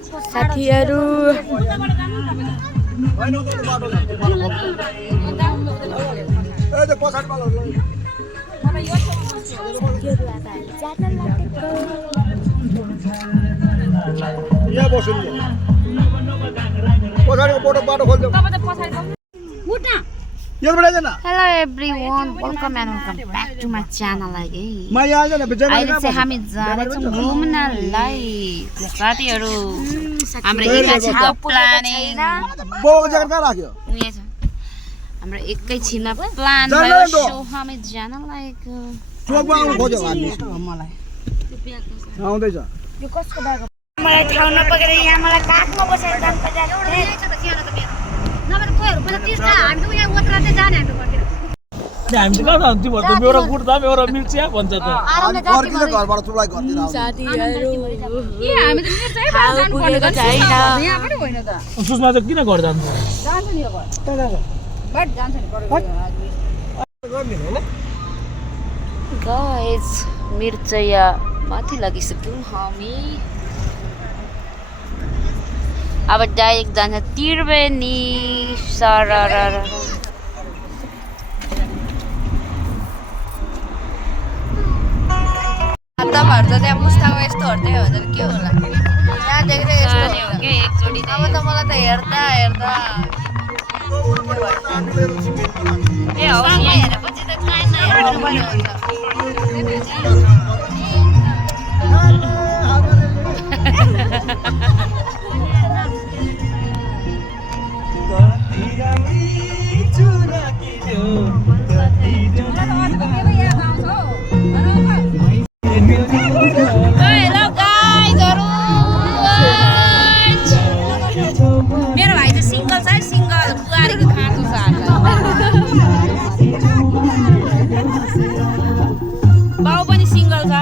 साथीहरु Hello everyone, welcome and welcome back to my channel again. अहिले चाहिँ हामी जानेछौँ घुम्नलाई साथीहरु हाम्रो एकैछिन प्लानिङ हाम्रो एकैछिन प्लान भयो सो हामी जान लागेको मलाई ठाउँ नपकेर यहाँ मलाई काखमा बसेर जानु पर्छ नभए कोहीहरु पनि तिर्छ हामी त यहाँ ओत्रा चाहिँ जाने हामी गर्दैन हामी त कहाँ जान्छु भन्छ मेरो गुड्दा मेरो मिर्चिया भन्छ त घरकिन घरबाट चुलाई गर्दिन साथीहरु ए हामी त मिर्चै जानु पर्ने गर्छ यहाँ पनि होइन त सुषमा चाहिँ किन घर जान्छ जान्छ नि अब बट जान्छ नि गर्ने हैन गाइस मिर्चया माथि लागिसक्यौं हामी अब डाइरेक्ट जान्छ त्रिवेणी सररर तपाईहरु त त्यहाँ मुस्ताको यस्तोहरु चाहिँ हुन्छ के होला यहाँ देख्दै यस्तो हो के एकचोटी अब त मलाई त हेर्दा ए हो यहाँ हेरेपछि त काहीँ नहेर्नु पनि हुन्छ मेरो भाइ चाहिँ सिंगल छ सिंगल बुहारीको खाँचो छ बाउ पनि सिंगल छ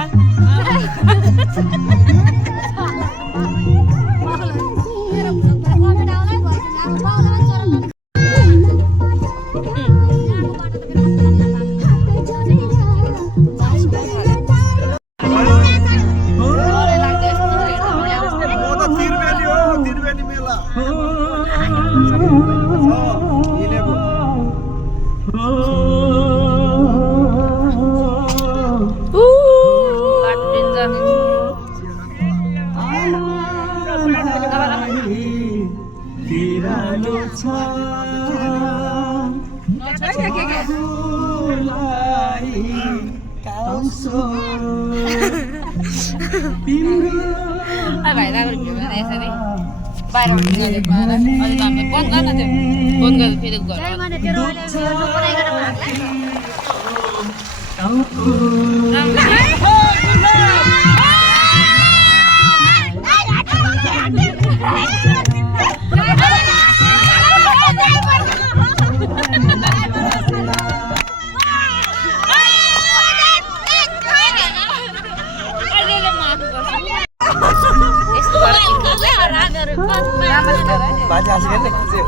भाइ राम्रो भिडियो बनाए यसरी बाहिर बन्द गर्न त्यो बन्द गरेर फेरि बाजे हाँसिरहेको देख्छु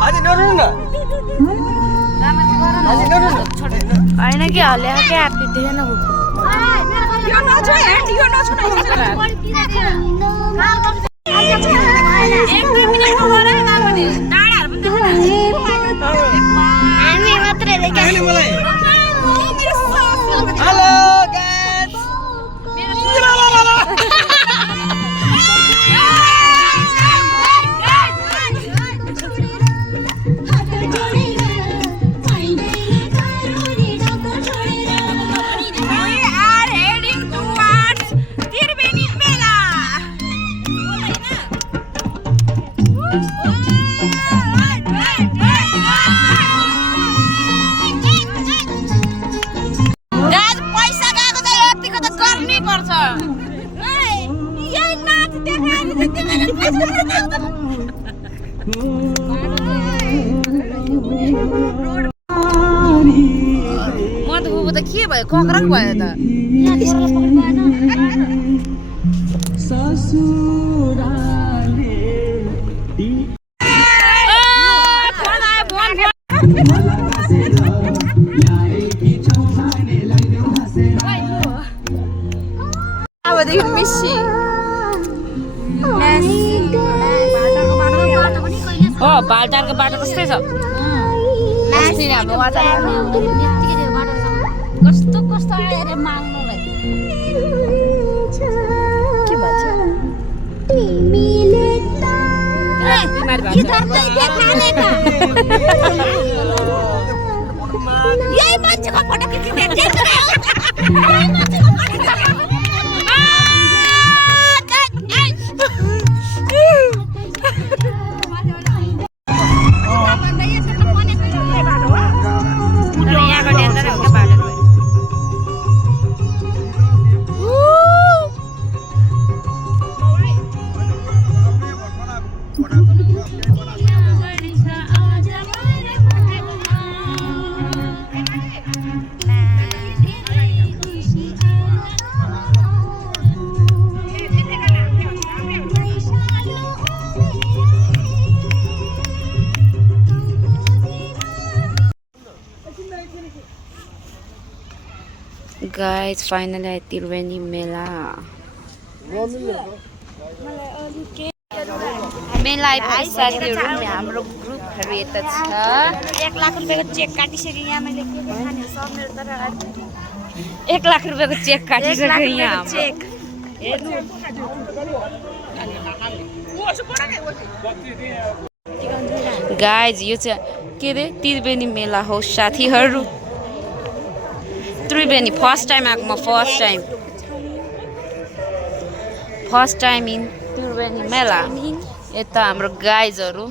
बाजे नरुनु न बाजे नरुनु हैन के हल्ले के आप्पी देखेन यो नछु ह्यान्ड यो नछु न एक दुई मिनेटको गरे न पनि डाँडाहरु पनि देखेन हामी मात्रै देखे हेलो गाइस त के भयो कक्रक भयो त अब देखि मिसी बालटारको बाटो कस्तै छ कस्तो कस्तो आयो अरे माग्नुलाई के भन्छ यही मान्छेको photo खिचिदिएको Guys, finally at Tiruveni Mela. मेला आइपुग्यो साथीहरु हाम्रो ग्रुपहरु यता छ 1 लाख रुपैयाँको चेक काटिसके यहाँ मैले के खाने सब मेरो तर 1 लाख रुपैयाँको चेक काटिसके यहाँ चेक हेर्नु गाइज यो चाहिँ के रे त्रिवेणी मेला हो साथीहरु त्रिवेणी फर्स्ट टाइम आएको म फर्स्ट टाइम इन त्रिवेणी मेला यता हाम्रो गाइजहरु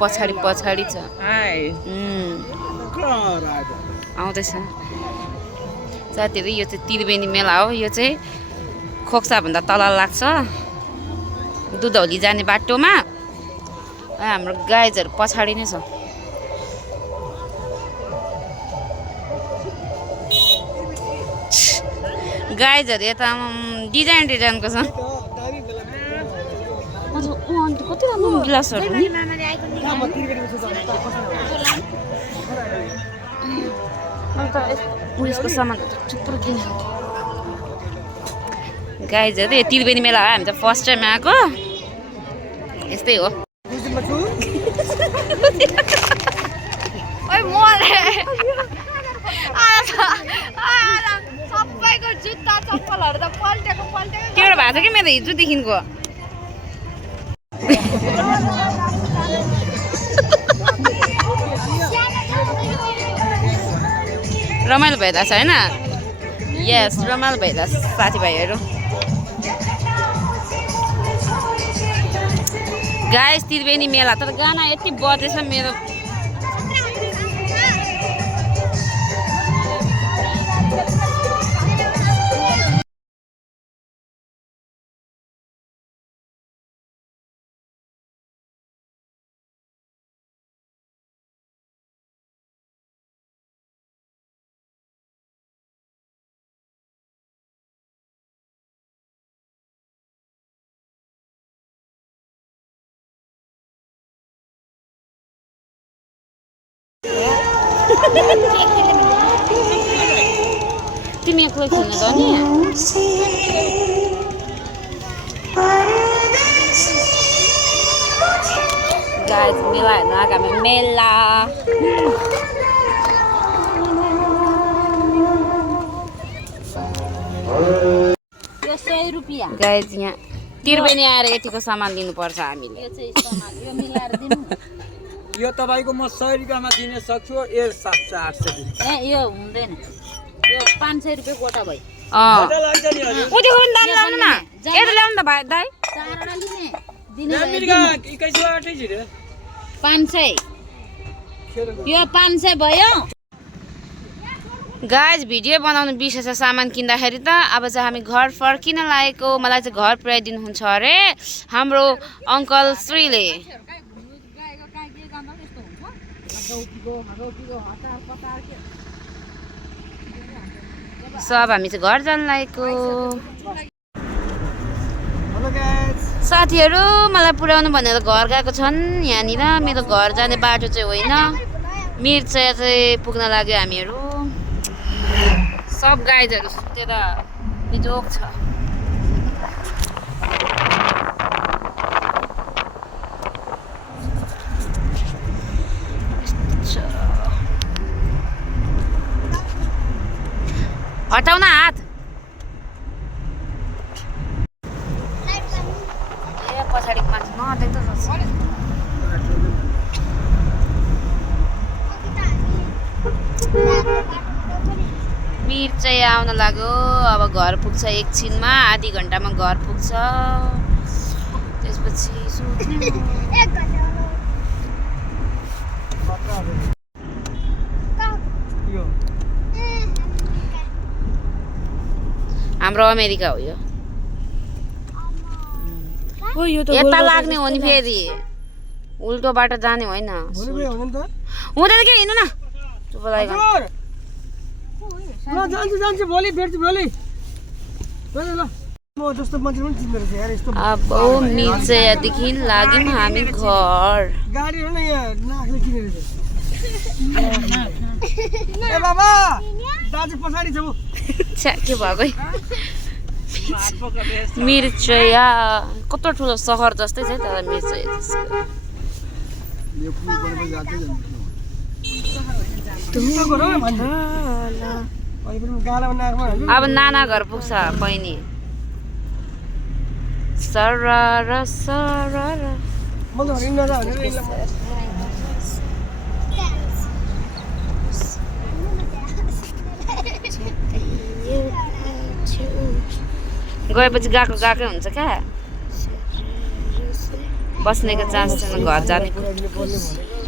पछाडी छ आउँदैछ साथीहरु यो चाहिँ त्रिवेणी मेला हो यो चाहिँ खोक्सा भन्दा तल लाग्छ दुधौली जाने बाटोमा हाम्रो गाइजहरु पछाडी नै छ गाइजहरु यता डिजाइनको छ कति राम्रो गिलासहरु नि उयसको सामान थुप्रो किन गाइजहरु यो त्रिवेणी मेला हामी त फर्स्ट टाइम आएको यस्तै हो ओइ मोले सबैको जुत्ता चप्पलहरु त पल्टेको केवटा भएको छ कि मेरो हिजोदेखिको रमाइलो भइरहेछ हैन यस रमाइलो भइरहेछ साथीभाइहरु गाइस त्रिवेणी मेला तर गाना यति बजेछ मेरो तिमी एक्लै खेल्ने त नि गाइस मेला हेर्न आएको हामी मेला यो 100 रुपैयाँ गाइस यहाँ त्रिवेणी आएर यतिको सामान लिनुपर्छ हामीले यो चाहिँ सामान यो मिलाएर दिनु यो तपाईको म 100 रुपैयाँमा दिन सक्छु ए 700 800 दिन ए यो हुँदैन यो 500 रुपैयाँ गोटा भयो गोटा लाग्छ नि हजुर उठे हुन दाम लाउनु न एटा ल्याउनु त भाइ दाइ चारवटा लिने दिने मिर्गा 21 रे 500 यो 500 भयो गाइज भिडियो बनाउनु बिर्सेछ सामान किन्दाखेरि त अब चाहिँ हामी घर फर्किन लागेको मलाई चाहिँ घर पुर्याइदिनु हुन्छ अरे हाम्रो अंकल श्रीले सब हामी चाहिँ घर जान लागेको साथीहरु मलाई पुर्याउनु भनेर घर गएको छन् यहाँनिर मेरो घर जाने बाटो चाहिँ होइन मिर्चा चाहिँ पुग्न लाग्यो हामीहरु सब गाइजहरु सुतेर बिजोक छ पछाडिको मान्छे नदेख्दा जस्तो मिर्चै आउन लाग्यो अब घर पुग्छ एकछिनमा आधी घन्टामा घर पुग्छ त्यसपछि सोध्ने हाम्रो अमेरिका हो यो यता लाग्ने हो नि फेरि उल्टो बाटो जाने होइन हुँदैन के हिँड्नु न चुप लागेको अब मिर्चयादेखि लाग्यौँ हामी घर के भएको मिर्चया कत्रो ठुलो सहर जस्तै छ तर मिर्चया अब नाना घर पुग्छ बहिनी सरर सरर गएपछि गएकै हुन्छ क्या बस्नेको चान्स छैन घर जाने